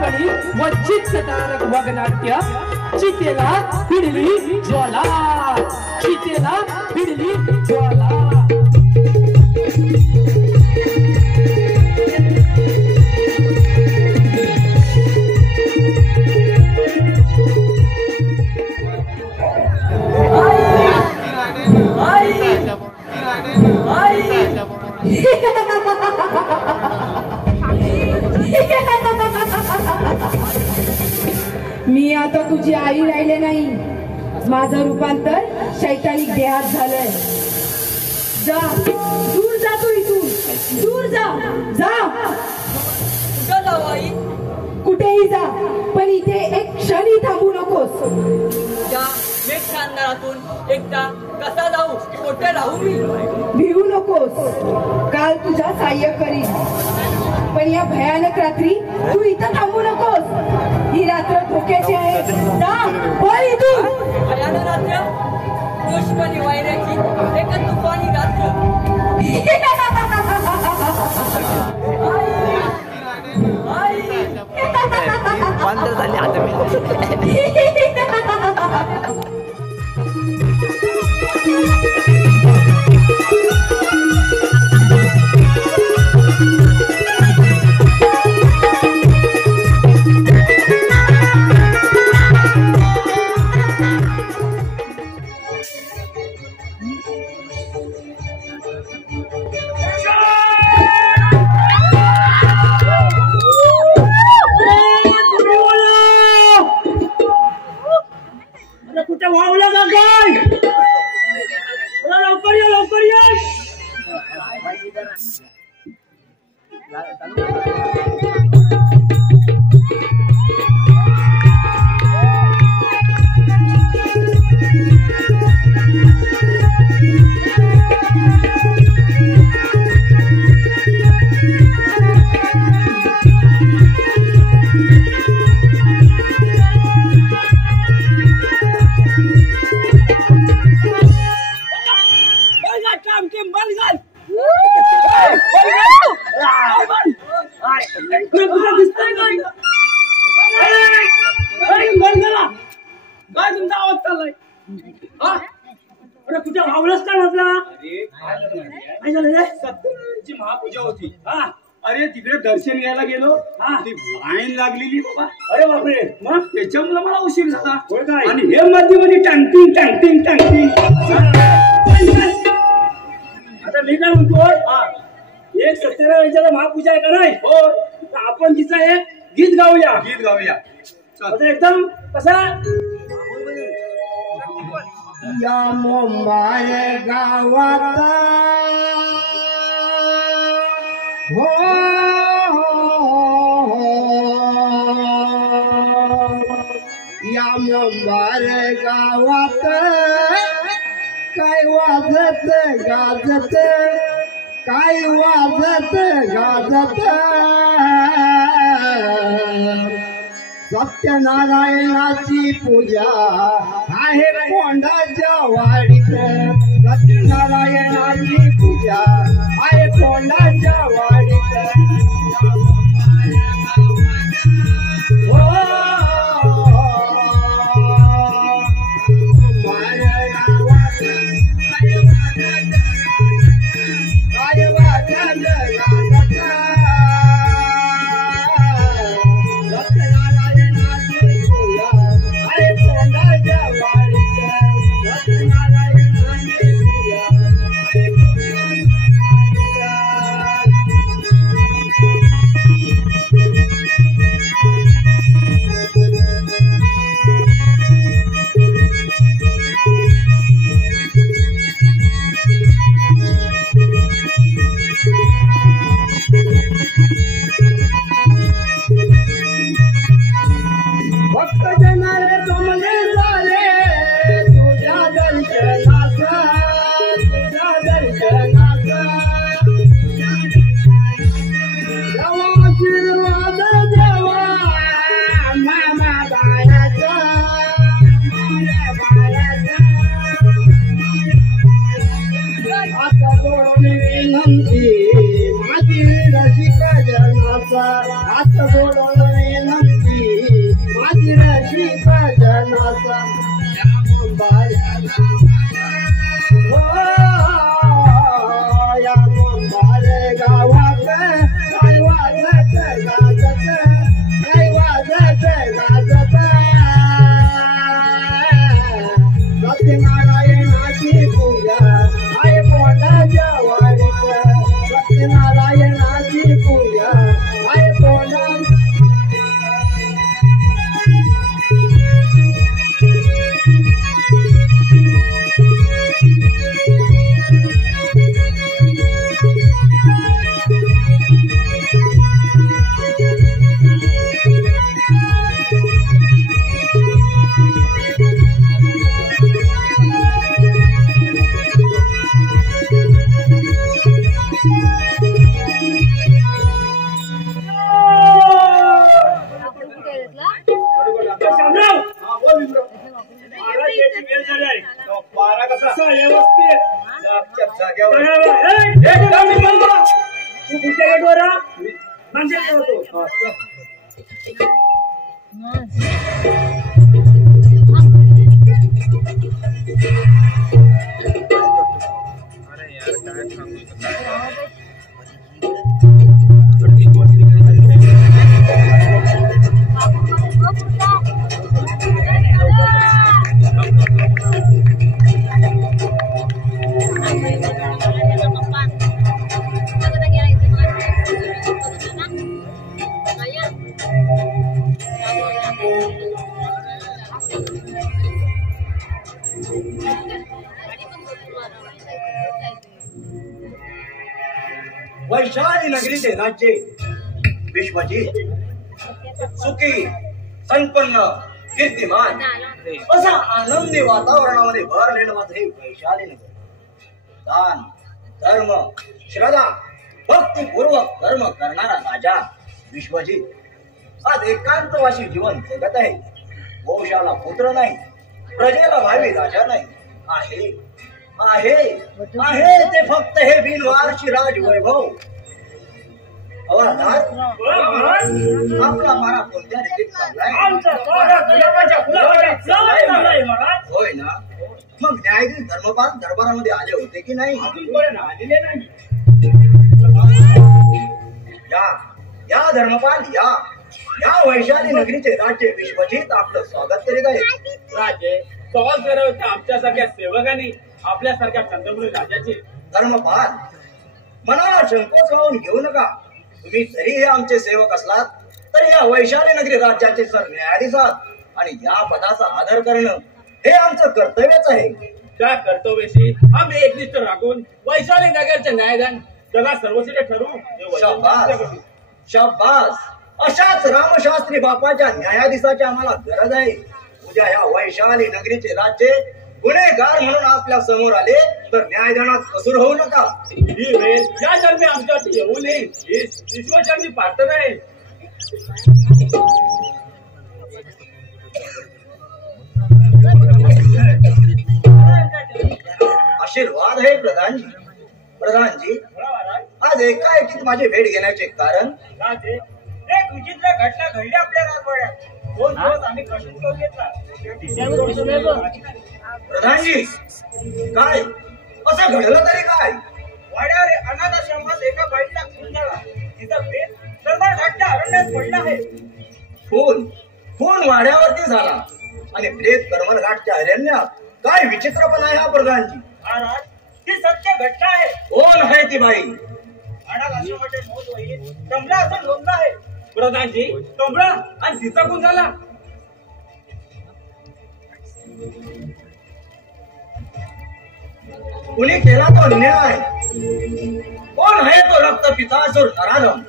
दर्पणी वज्जित तारक वगनाट्य चितेला भिडली ज्वाला चितेला भिडली ज्वाला मी आता तुझी आई राहिले नाही. माझं रूपांतर शैतानिक देहात झालंय. जा दूर जा तू इथून. दूर जा जा. कुठं जाऊ आई? कुठेही जा पण इथे एक क्षणी थांबू नकोस. या मेघ अंधारातून एकटा कसा जाऊ? कुठे राहू मी? भिवू नकोस. काल तुझा सहाय्य करीन पण या भयानक रात्री तू इथं थांबू नकोस. ही रात्र धोक्याची आहे. जा पळ इथून. भयानक रात्र दुश्मनी वायऱ्याची एक तुफानी रात्र. बंद झाली आता महापूजा होती. अरे तिकडे दर्शन घ्यायला गेलो. ती लाईन लागलेली बाबा. अरे बापरे. मग त्याच्यामुळे मला उशीर झाला. आणि हे मध्ये टँकिंग टँकिंग टँकिंग. आता मी काय म्हणतो एक 17 वर्षाला महापूजा आहे का नाही? हो. आपण तिचं एक गीत गाऊया. गीत गाऊया एकदम कसा. या मुंबई गावात हो या मुंबई गावात काय वाजत गाजत काय वाजत गाजत सत्यनारायणाची पूजा आहे कोंडाच्या वाडीत. सत्यनारायणाची पूजा आहे कोंडाच्या वाडीत. वैशाली नगरीचे राज्य विश्वजित सुखी संपन्न कीर्तिमान असा आनंदी वातावरणामध्ये भरलेलं माझं हे वैशाली नगर. दान धर्म श्रद्धा भक्तिपूर्वक कर्म करणारा राजा विश्वजित आज एकांतवासी जीवन जगत आहे. वंशाला पुत्र नाही, प्रजेला भावी राजा नाही. आहे आहे आहे ते फक्त हे बिनवारशी राज वैभव. हवालदार आपला मारा कोणत्या रीतीत चाललाय? होय ना. मग न्यायाधीश धर्मपाल दरबारामध्ये आले होते की नाही? या धर्मपाल या वैशाली नगरीचे राज्य विश्वजित आपलं स्वागत करीत आहे. राजे स्वागत करत आमच्यासारख्या सेवकांनी आपल्यासारख्या चंद्रपुरी राजाचे. धर्मपाल मनाला संकोच लावून घेऊ नका. तुम्ही जरी आमचे सेवक असलात तरी या वैशाली नगरी राज्याचे सरन्यायाधीश आहात आणि या पदाचा आदर करणं हे आमचं कर्तव्यच आहे. त्या कर्तव्याशी आम्ही एकनिष्ठ राखून वैशाली नगरचे न्यायदान जगा सर्वस्वी ठरवू. शाबास शाबास. अशाच रामशास्त्री बापाच्या न्यायाधीशाची आम्हाला गरज आहे. उद्या या वैशाली नगरीचे राज्य गुन्हेगार म्हणून आपल्या समोर आले तर न्यायदानात कसूर होऊ नका. ही वेळ या जन्मी आमच्यावरती येऊ नये ही ईश्वरचरणी प्रार्थना आहे. आशीर्वाद आहे प्रधानजी. प्रधानजी आज एकाएकीत माझी भेट घेण्याचे कारण राजे एक विचित्र घटना घडली आपल्या राजवाड्यात. दोन दिवस आम्ही कष्ट करून घेतला. प्रधानजी काय असं घडलं तरी काय? वाड्यावर अनाथ आश्रमात एका बाईला खून झाला. तिचा प्रेत दरबार घाटच्या अरण्यात पडला आहे. खून वाड्यावरती झाला आणि प्रेत करमल घाटच्या अरण्यात. काय विचित्रपणा आहे हा प्रधानजी. महाराज ही सत्य घटना आहे. कोण आहे ती बाई? अनाथ आश्रमाचे नोंदवही कमला असं नोंदलं आहे. प्रधानजी कमला आणि तिचा खून झाला. कुणी केला तो अन्याय? कोण आहे तो रक्त पितासूर नराधम?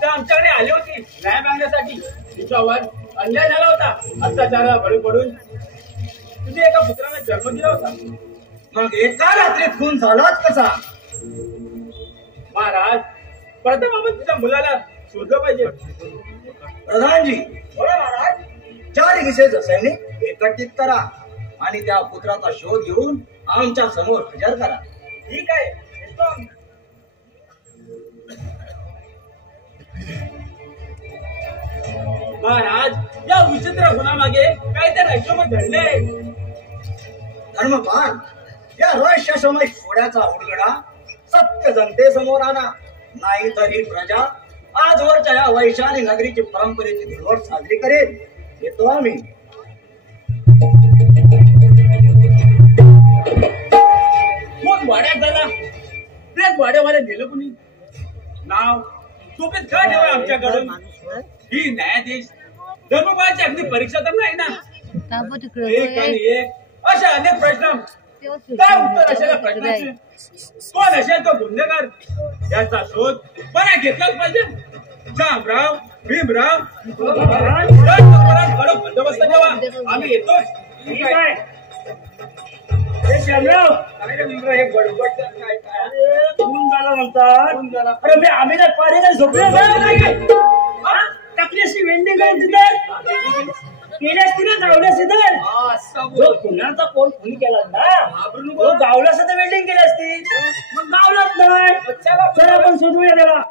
त्या आमच्याकडे आली होती न्याय मागण्यासाठी. तिच्यावर अन्याय झाला होता. अत्याचाराला बळी पडून तुम्ही एका पुत्राला जन्म दिला होता. मग एका रात्रीत खून झालाच कसा? महाराज प्रथम आपण तिच्या मुलाला शोधलं पाहिजे. प्रधानजी बोला महाराज. 4 विशेष सैनिक एकत्रित करा आणि त्या पुत्राचा शोध घेऊन आमच्या समोर हजर करा. ठीक आहे. येतो आम्ही. महाराज या विचित्र गुन्हामागे काहीतरी रहस्यमय घडले आहे. धर्मपाल या रहस्यमय खोड्याचा उलगडा सत्य जनतेसमोर आणा. नाही तर ही प्रजा आजवरच्या या वैशाली नगरीची परंपरेची धुळवट साजरी करेल. येतो आम्ही. मग वाड्यात झाला. तेच वाड्यावाले नेलं कुणी? नाव सोबत का ठेवा आमच्याकडून? ही न्यायाधीश धर्मपालाची अगदी परीक्षा तर नाही ना. एक आणि एक अशा अनेक प्रश्न. काय उत्तर असेल या प्रश्नाचे? कोण असेल तो गुन्हेगार? याचा शोध मला घेतलाच पाहिजे. शामराव भीमराव कडक बंदोबस्त ठेवा. आम्ही येतोच. ठीक आहे. शामराव हे बडबड काय खून झाला म्हणतात. अरे मी आम्ही काय पाणी काय झोपले टाकली अशी वेंडिंग आहे तिथे. केली असती ना गावला सिद्धन जो पुण्याचा कोण खुनी केला ना तो गावला सुद्धा वेल्डिंग केली असती मग गावलाच नाही चला आपण शोधूया त्याला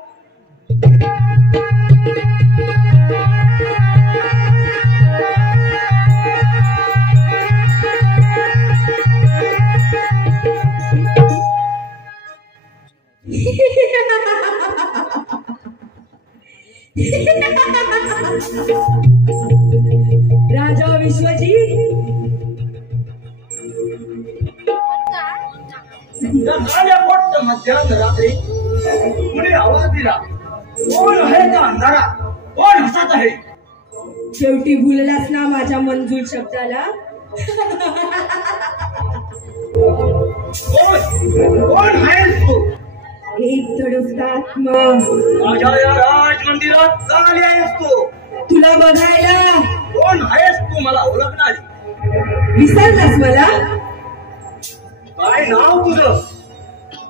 राजा विश्वजीत मध्यरात्री कोणी आवाज दिला कोण आहे का अंधारा कोण हसत आहे शेवटी भुललास ना माझ्या मंजूर शब्दाला कोण आहेस तू एक तडफता आत्मा माझ्या या राज मंदिरात का आली आहेस तू तुला बघायला कोण आहेस तू मला ओळखणारी विसरलास मला काय नाव तुझं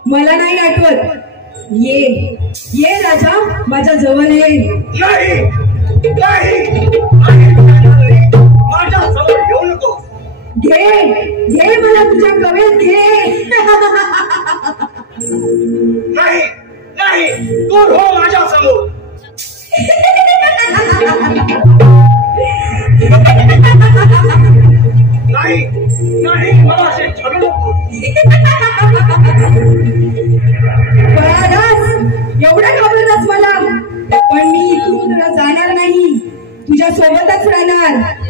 मला नाही आठवत ये राजा माझ्या जवळ ये नाही माझ्या जवळ येऊ नको घे मला तुझ्या कवेत घे नाही दूर हो माझ्या समोर नाही मला असे छळू नको एवढा घाबरलास मला पण मी इथून तुला जाणार नाही तुझ्या सोबतच राहणार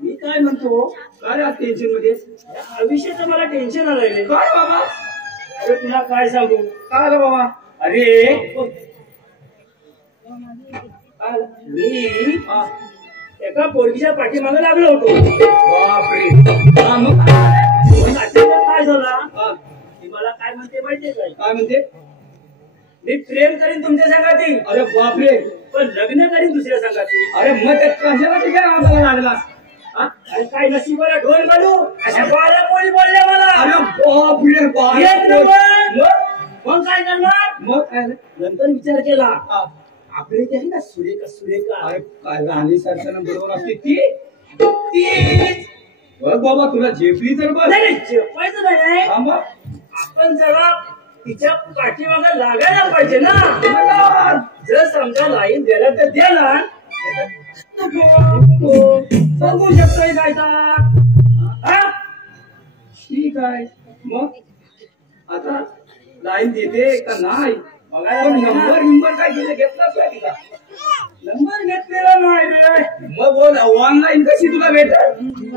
मी काय म्हणतो काय टेन्शन मध्ये आयुष्याचं मला टेन्शन आलंय काय बाबा अरे तुला काय सांगू काय आलं बाबा अरे मी एका पोरगीच्या पाठीमागे लागलो होतो बापरे काय झाला मला काय म्हणते माहितीये काय म्हणते मी प्रेम करीन तुमच्या संगाती अरे बापरे पण लग्न करीन दुसऱ्या संगाती अरे मग ते कशाला तिच्या नावाला लागला अरे काय नशिबाला ढोल मारू अशा बारा पोळी बोलल्या मला अरे बापरे मग काय करणार मग काय नंतर विचार केला आपले ते आहे ना सुरेखा अरे काय राणी सारख्यानं बरोबर असते ती बघ बाबा तुला झेपली तर बघ नाही झेपायचं नाही आपण जरा तिच्या पाठीमागे लागायला पाहिजे ना जर समजा लाईन द्यायला तर द्याला सांगू शकतोय काय ठीक आहे मग आता लाईन देते का नाही नंबर काय केलं घेतलाच नाही का नंबर घेतलेला नाही रे मग बोल ऑनलाईन कशी तुला भेटेल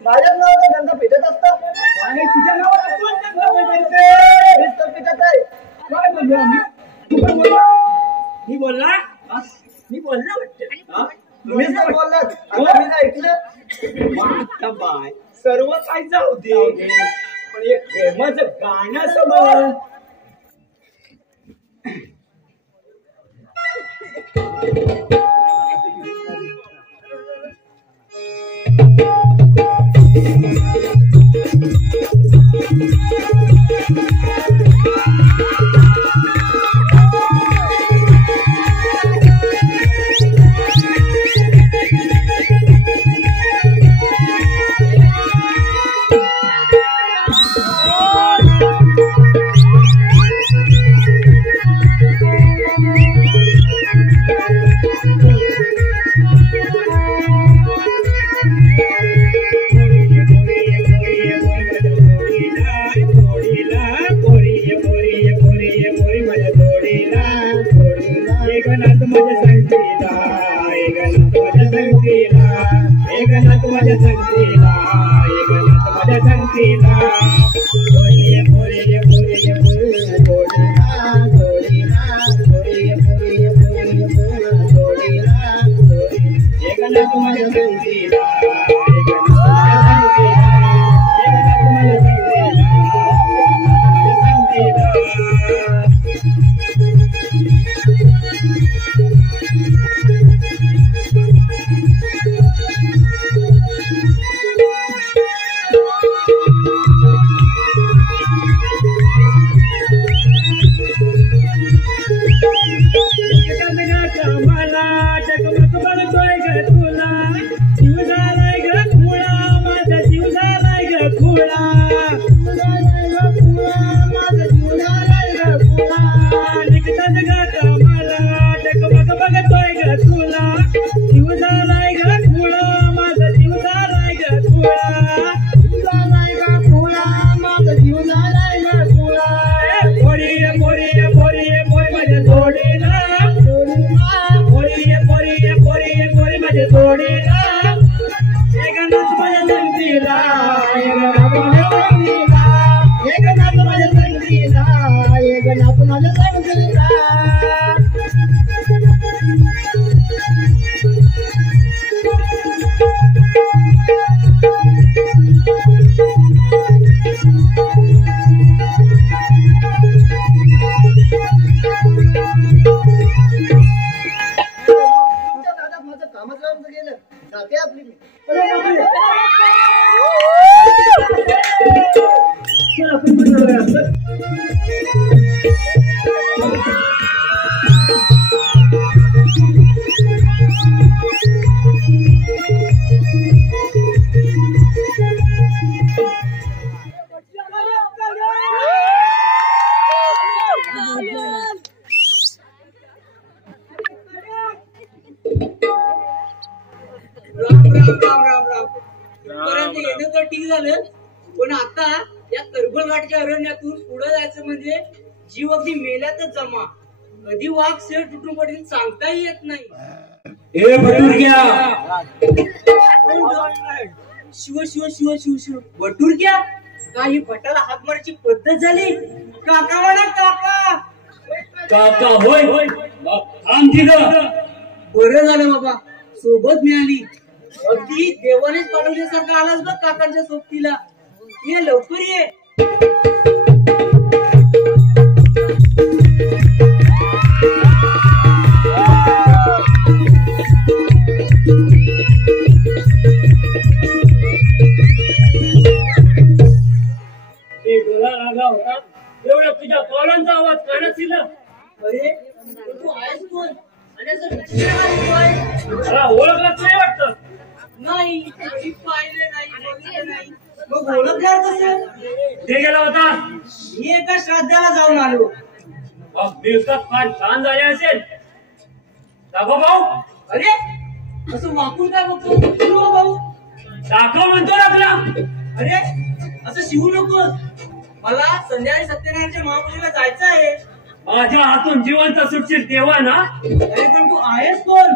माझ्या नावाचा धंदा पेटत असता आणि तुझ्या काय बोललो आम्ही तू पण बोलला मी बोलला वाटतं तुम्हीच तर बोललात आता मी ऐकलं बाय सर्व काय जाऊ दे पण एक प्रेमाचं गाणं समोर संगतीला एकनाथ माझ्या संगतीला एकनाथ माझ्या संगतीला बोले बोले बोले बोले जोडीला जोडीला बोले बोले बोले बोले जोडीला एकनाथ माझ्या संगतीला एकनाथ माझ्या संगतीला पण आता या करबळघाटच्या अरण्यातून पुढे जायचं म्हणजे जीव अगदी मेल्यातच जमा. कधी वाघ शेर तुटून पडेल सांगताही येत नाही. शिव शिव शिव शिव शिव बटुरक्या काही भटाला हात मारायची पद्धत झाली. काका म्हणा काका. काका होय थांब दिलं. बरं झालं बाबा सोबत मिळाली. अगदी देवानेच पाठवल्यासारखं आलास बघ काकांच्या सोबतीला. ये लवकर ये. डोला लागला होता एवढ्या तुझ्या कॉलांचा आवाज कानात दिला. अरे तू आहेस कोण आणि असं विचित्र मला ओळखलंच नाही वाटतं. नाही मी पाहिले नाही बघितलं नाही. मग ओळखणार कसं? ते गेला होता. मी एका श्राद्धाला जाऊन आलो. मिळकत फार छान झाले असेल. दाखव भाऊ. अरे असं वाकून काय बघतो? शिव भाऊ दाखव म्हणतो ना तुला. अरे असं शिवू नकोस. मला संध्याकाळी सत्यनारायणच्या महापूजेला जायचं आहे. माझ्या हातून जिवंत सुटशील तेव्हा ना. अरे पण तू आहेस कोण?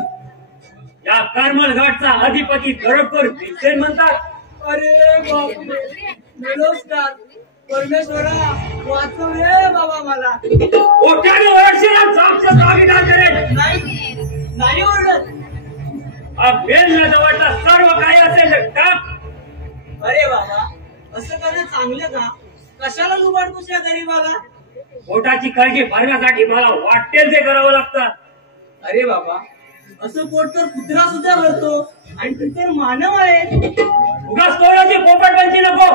या करमल घाटचा अधिपती खडकपूर भीमसेन म्हणतात. अरे बापरे नमस्कार. परमेश्वरा वाचव रे बाबा मला. ओट्याने ओरडशील आणि चापच्या जागी ना करेल. नाही ओरडत. हा बेल न जवळचा सर्व काही असेल टाक. अरे बाबा असं करणं चांगलं का? कशाला लुबाडतोस या गरीबाला? पोटाची काळजी भरण्यासाठी मला वाटेल ते करावं लागतं. अरे बाबा असं पोट तर कुत्रा सुद्धा भरतो आणि तू तर मानव आहे. उगाच तोडाची पोपट बनची नको.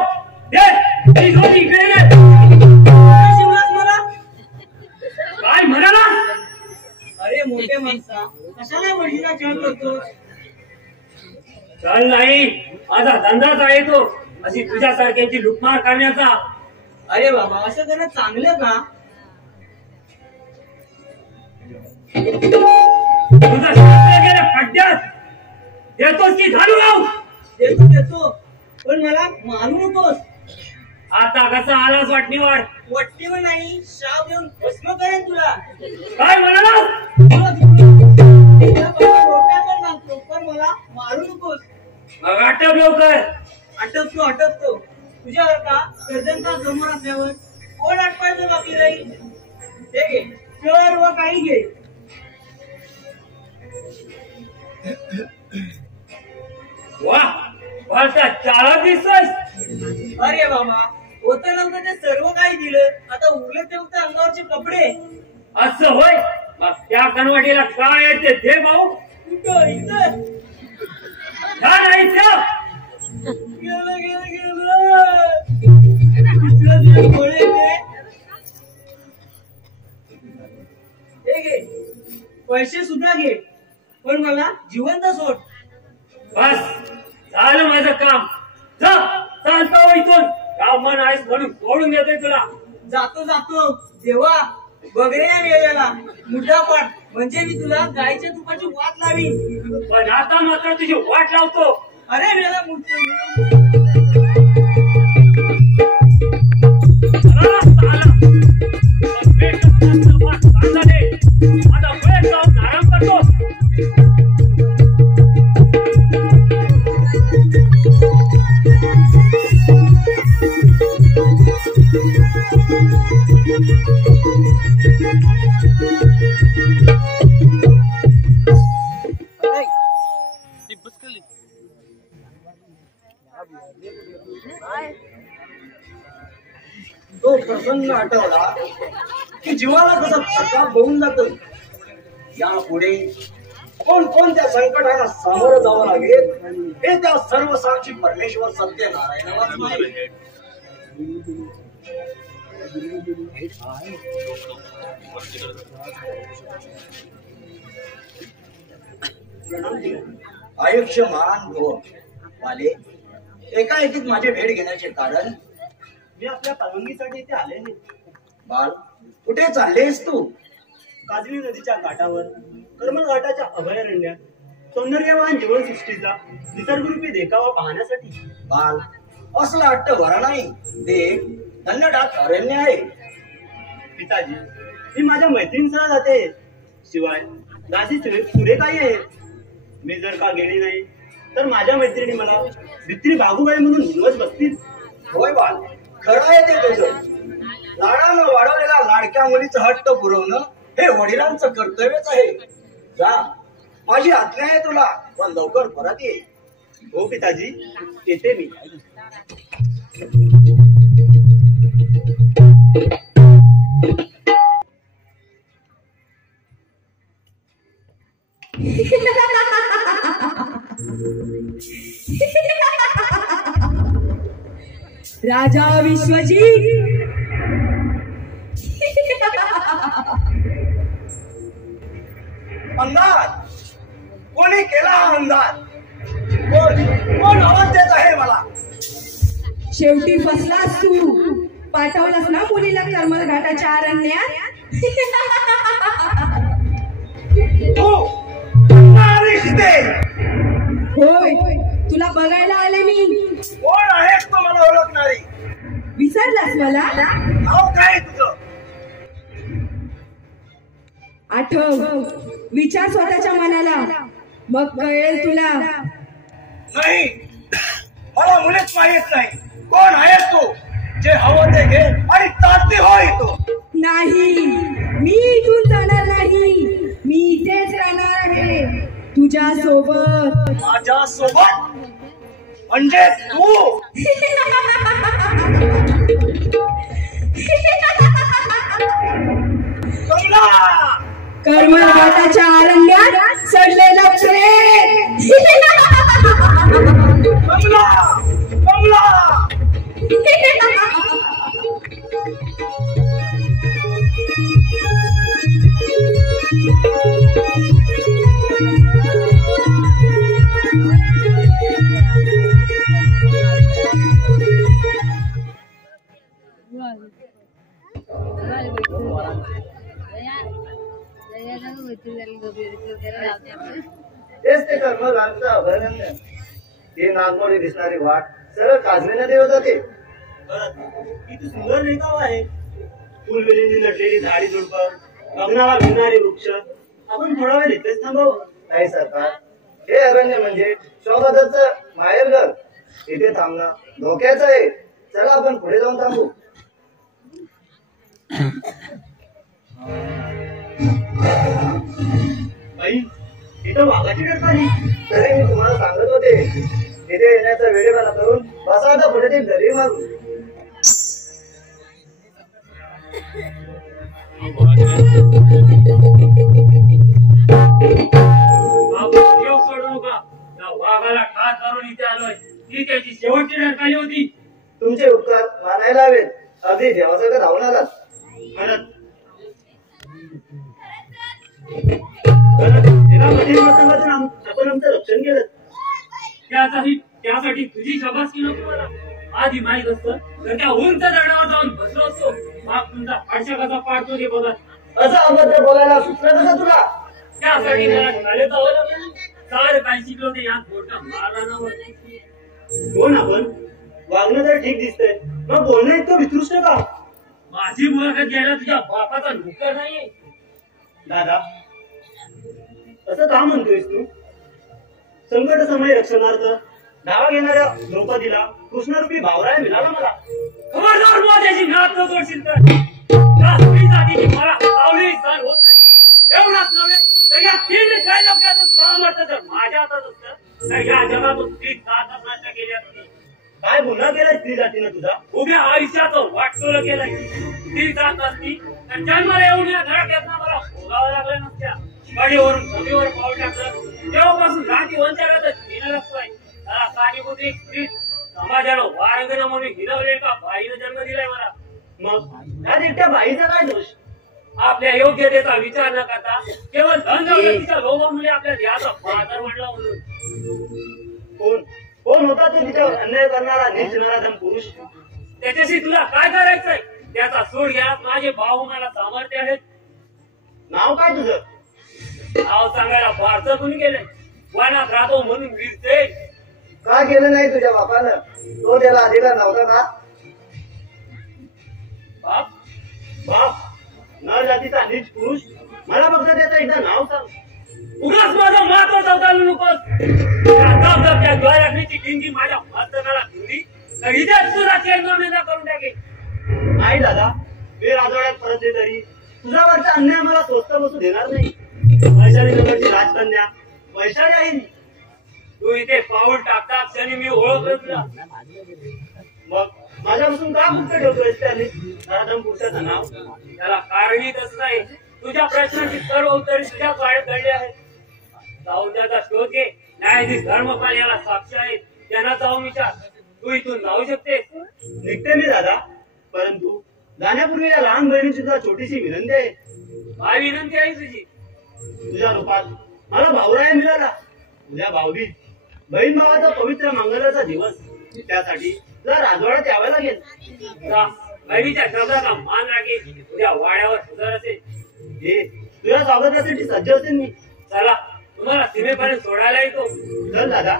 इकडे शिवलास मला. काय म्हणाला? अरे मोठे माणसा कशाला वडिला छळ करतो? चल नाही माझा धंदाच आहे तो अशी तुझ्यासारख्याची लुटमार करण्याचा. अरे बाबा असं करणं चांगलं का? तुझा शास्त्र गेल्या खड्ड्यात देतोस की घालू लाव? देतो पण मला मारू नकोस. आता कसा आलास वाटणीवर? वट्टीवर नाही शाव देऊन भस्म करेन तुला. काय म्हणाला? डोक्यावर मारतो पण मला मारू नकोस. मग आटप लवकर. आटपतो तुझ्यावर का सर्जनचा समोर असल्यावर कोण आटपायचं बाकी राहील. हे घे सर्व काही घे. वा फारसा चाळा दिसतोस. अरे बाबा होतं नव्हतं ते सर्व काही दिलं. आता उरले ते फक्त अंगावरचे कपडे. असं होय. मग त्या कनवाटीला काय आहे ते दे भाऊ. कुठं इथं नाही पैसे सुद्धा घे पण मला जिवंत सोड. बस झालं माझं काम. जा चालता हो इथून. कामन आहेस म्हणून सोडून देतोय तुला. जातो देवा बघरे या वेळेला मुद्दा पण म्हणजे मी तुला गायच्या तुपाची वाट लावीन. पण आता मात्र तुझी वाट लावतो. अरे वेळेला आता वेळ जाऊन आराम करतो. तो प्रसंग आठवला की जीवाला कसं थकाप होऊन जात. यापुढे कोणत्या संकटाला सामोरं जावं लागेल हे त्या सर्व साक्षी परमेश्वर सत्यनारायणालाच माहिती. आयुष्यमान भव वाले एकाएकीत माझी भेट घेण्याचे कारण मी आपल्या परवानगीसाठी इथे आले नाही. बाल कुठे चाललेस तू? काजवी नदीच्या काठावर करमल घाटाच्या अभयारण्यात सौंदर्यवान जीवनसृष्टीचा निसर्गरूपी देखावा पाहण्यासाठी. बाल असला अट्ट वरा नाही, ते धन्यदात अरण्य आहे. पिताजी मी माझ्या मैत्रिणीसह जाते. शिवाय दासी पुढे काही आहे. मी जर का गेली नाही तर माझ्या मैत्रिणी मला भित्री बागूबाई म्हणून दिवस बसतील. होय बाल खरं आहे ते तुझं. लाडानं वाढवलेल्या लाडक्या मुलीचं हट्ट पुरवणं हे वडिलांचं कर्तव्यच आहे. जा माझी आज्ञा आहे तुला, पण लवकर परत ये. हो पिताजी येते मी. राजा विश्वजीत अंदाज कोणी केला हा अंदाज? कोण आवाज देत आहे मला? शेवटी फसलास तू. पाठवलास ना मुलीला करमल घाटाच्या अरण्यात. होय तुला बघायला आले मी. कोण आहेस तू मला ओळखणारी? विसरलास मला? नाव काय तुझं? आठव विचार स्वतःच्या मनाला, मग कळेल तुला. नाही मला मुलीच माहित नाही. कोण आहेस तू? जे हवं ते घे आणि चालती हो इथून. नाही मी इथून जाणार नाही. मी इथेच राहणार आहे तुझ्या सोबत. माझ्या सोबत म्हणजे तू? करमल घाटाच्या अरण्यात सडलेला प्रेत. तेच ते करमल घाटचं अभयारण्य. ही नागमोडी दिसणारी वाट सरळ काजवी नदीवर जाते. किती सुंदर देखावा आहे. फुलवेलींनी नटलेली झाडी झुडपं, गगनाला भिडणारे वृक्ष. आपण थोडा वेळ इथेच थांबावं. नाही सरकार हे अरण्य म्हणजे शोभादाचं माहेरघर. इथे थांबणं धोक्याचं आहे. चला आपण पुढे जाऊन थांबू. बाई इथं वाघाची डर झाली. तरी मी तुम्हाला सांगत होते इथे येण्याचा वेळेवाला करून बसा आता पुढे ते घरी मारू. सोडू नका. वाघाला ठार करून इथे आलोय. ही त्याची शेवटची डरकाली होती. तुमचे उपकार मानायला हवेत. अगदी देवासारखं धावून आलात. आपण आमचं रक्षण केलं. त्यासाठी तुझी शाबासकी नको मला. आधी माहीत असतं तर त्या उंच दगडावर जाऊन बसलो असतो. मग तुमचा फाडशा कसा पाडतो ते बघत. असं अभद्र बोलायला सुचलं कसं तुला? त्यासाठी मला शाळेत जावं लागलं. सारे काय शिकलो ते यात मोठा मारणावर. कोण आपण? वागणं तर ठीक दिसतंय, मग बोलणं इतकं विकृष्ट का? माझी मुलाखत घ्यायला तुझ्या बापाचा नोकर नाहीये. दादा असं का म्हणतोयस तू? संकट समय रक्षणार्थ धावा घेणाऱ्या द्रौपदीला कृष्णरूपी भावराय मिळाला मला. खबरदार माझ्याची नात न जोडशील तर त्या स्त्री जातीची मला सावली सहन होत नाही. एवढाच नव्हे तर या तीन काय लोकांचं सामर्थ्य जर माझ्या हातात असतं तर या जगातून स्त्री जात नष्ट केली असती. काय गुन्हा केलाय स्त्री जातीनं तुझा? उभ्या आयुष्याचं वाटोळं केलंय. स्त्री जात असती तर जन्माला येऊन या घरात येत मला भोगावं लागलं नसत्या. गाडीवरून जमिनीवर पाऊल टाकलं तेव्हापासून जाती वंचारातच हिनं लागतोय. त्याला कारणीभूत स्त्री समाजाला वारंगण म्हणून हिरवले का बाईनं जन्म दिलाय मला. मग त्या एकट्या बाईचा काय दोष? आपल्या योग्यतेचा विचार न करता केवळ धन दौलतीच्या लोभामुळे आपल्या देहाचा बाजार वाढला म्हणून. कोण होता तो तिच्यावर अन्याय करणारा नीच नराधम पुरुष? त्याच्याशी तुला काय करायचंय? त्याचा सूड घ्या. माझे भाऊ मला सामर्थ्य आहेत. नाव काय तुझं? नाव सांगायला फारसं कुणी गेलंय. वनात राहतो म्हणून वीरते. का केलं नाही तुझ्या बापानं? तो त्याला अधिकार नव्हता ना? बाप बाप नर जातीचा नीच पुरुष? मला फक्त त्याचं एकदा नाव सांग. उगाच माझा महत्व चौकालू नकोस. त्या द्वाराग्नीची डिंगी माझ्या मस्तकाला धुली तर इथेच तुला चेंगवणीला करून टाकेल. नाही दादा, मी राजवाड्यात परतले तरी तुझ्यावरचा अन्याय मला स्वस्त बसू देणार नाही. वैशाली नगरची राजकन्या वैशाली आहे. तू इथे पाऊल टाकता क्षणी मी ओळखलं तुला. मग माझ्यापासून का मुक्त ठेवतोयस त्याने नराधम पुरुषाचं नाव? त्याला कारणही तसं नाही. तुझ्या प्रश्नाची सर्व उत्तरे तुझ्या पायात दडली आहेत. जाऊन त्याचा शोध घे. न्यायाधीश धर्मपाल याला साक्ष आहेत. त्यांना जाऊन विचार. तू इथून जाऊ शकतेस. निघते मी दादा, परंतु जाण्यापूर्वी या लहान बहिणीची सुद्धा छोटीशी विनंती आहे. काय विनंती आहे तुझी? तुझ्या रूपात मला भाऊराय मिळाला. उद्या भाऊबीज, बहीण भावाचा पवित्र मंगलाचा दिवस. त्यासाठी तुला राजवाड्यात यावं लागेल. बहिणीच्या शब्दाचा मान राखेल. उद्या वाड्यावर हजर असेल. हे तुझ्या स्वागतासाठी सज्ज असेल मी. चला तुम्हाला सीमेपर्यंत सोडायला येतो. चल दादा.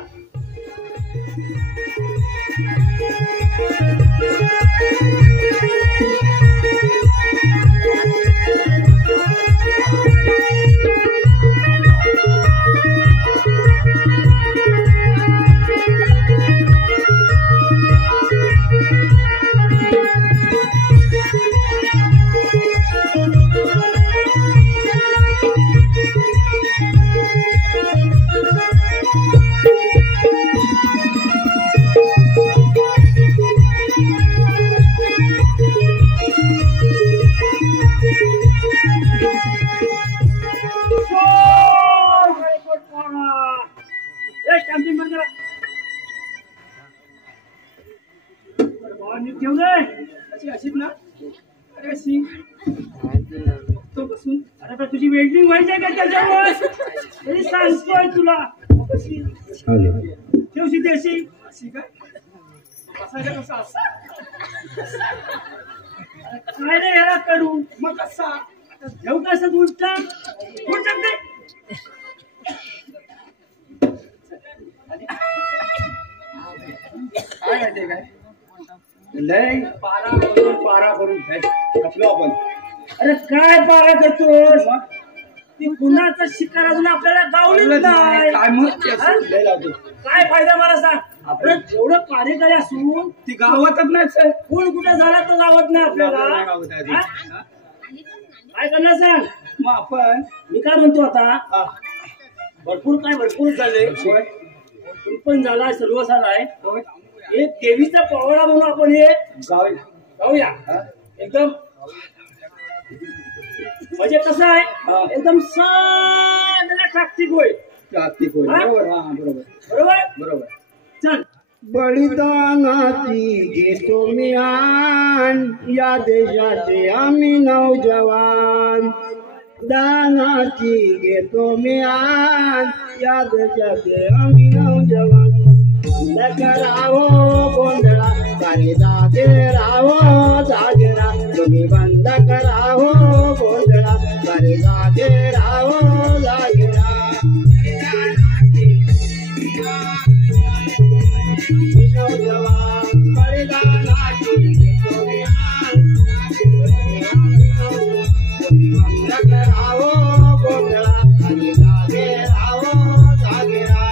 तुझी वेल्डिंग व्हायची का त्याच्यावर? तरी सांगतोय तुला. ठेवशी देशी अशी काय काय रे याला करू मग कसा घेऊ कसं उलटा होऊ शकते. काय माहितीये काय लय पारा करून आपलं आपण. अरे काय पारा करतोस? ती कुणाचा शिकार अजून आपल्याला गाव लावलीच नाही. काय मग ते असं लय लावतो. काय फायदा मला सांग. आपण एवढं कार्यकारी असून ती गावातच नाही सर. कोण कुठे झाला तर गावात नाही आपल्याला. नाही गावात आधी. हा? हा? काय करणार सांग. मग आपण मी काय म्हणतो आता हा. भरपूर झालंय. होय. पण झालाय सर्व झालाय. होय. एक देवीचा पोवाडा म्हणून आपण हे गावी. गाऊया. हा? एकदम म्हणजे कसं हा. आहे एकदम साधं टाकतिक होय. जागतिक होय. हा? बरोबर. हा बरोबर बरोबर बरोबर. चल. बलिदानाची घेतो मी आण या देशाचे आम्ही नौजवान. दानाची घेतो मी आण या देशाचे आम्ही नौजवान. बंद करावो गोंधळा सारे जागे राहो जागेरा. तुम्ही बंद करावो गोंधळा सारे जागे राहो जागेरा. नौजवान बलिदानाची घेतो मी आण. बंद करावो गोंधळा सारे जागे राहो जागेरा.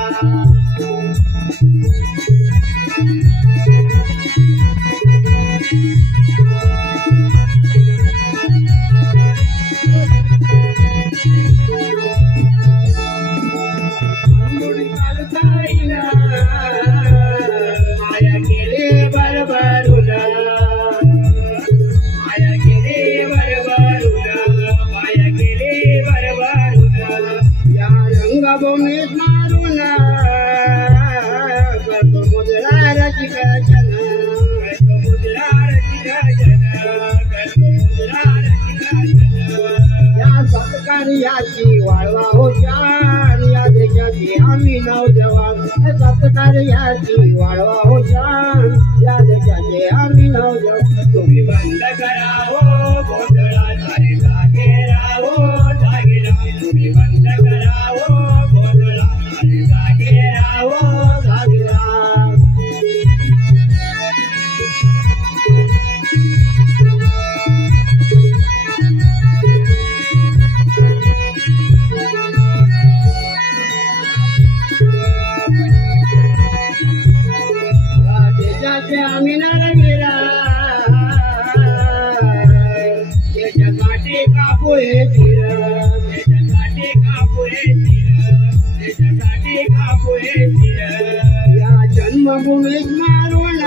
माया गेले बरबरुन माया गेले बरबरुन माया गेले बरबरुन. या रंगभूमीत मारून करतो मुजरा रसिक जन. करतो मुजरा रसिक जन. करतो मुजरा रसिक जन. या सत्कार्याची वाळवा हो शान या देशाची आम्ही नौजवान. सत्कार्याची वाळवा हो शान या देशाचे आम्ही नौजवान. तुम्ही बंद करावो गोंधळा सारे जागे राहो जागेरा. तुम्ही बंद करावो गोंधळा सारे जागे राहो जागेरा. देशाचे आम्ही नरवीरा देशासाठी कापुळे तीर. देशासाठी कापुळे तीर. देशासाठी कापुळे तीर. या जन्मभूमीत मारून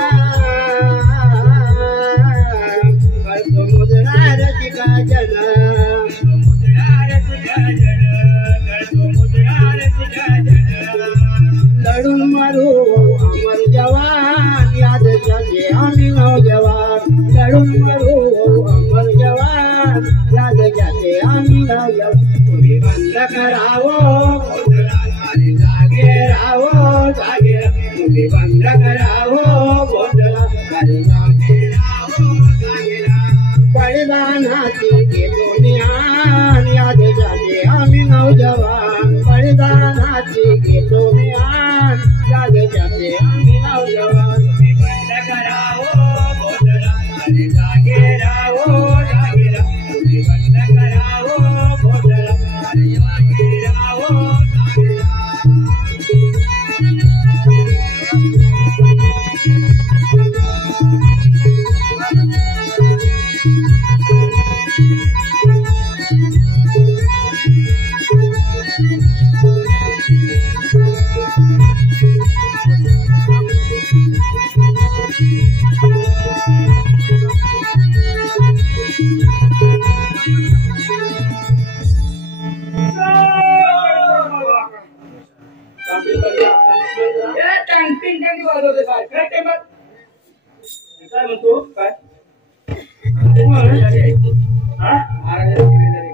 करतो मुजरा रसिका जन. मुजरा रसिका जन. करतो मुजरा रसिका जन. लढून मारू अमर जवान या देशाचे आम्ही नौजवान. लढून मारू अमर जवान या देशाचे आम्ही नौजवान. तुम्ही बंद करावो गोंधळा सारे जागे राहो जागेरा. तुम्ही बंद करावो गोंधळा सारे जागे राहो जागेरा. बलिदानाची घेतो मी आण या देशाचे आम्ही नौजवान. बलिदानाची घेतो मी आण या देशाचे आम्ही नौजवान. तुम्ही बंद करावो गोंधळा सारे जागे राहो जागेरा. तुम्ही बंद करावो गोंधळा सारे जागे राहो जागेरा. वाजवते काय काय ते मग काय म्हणतो काय हा? महाराजांची जिम्मेदारी.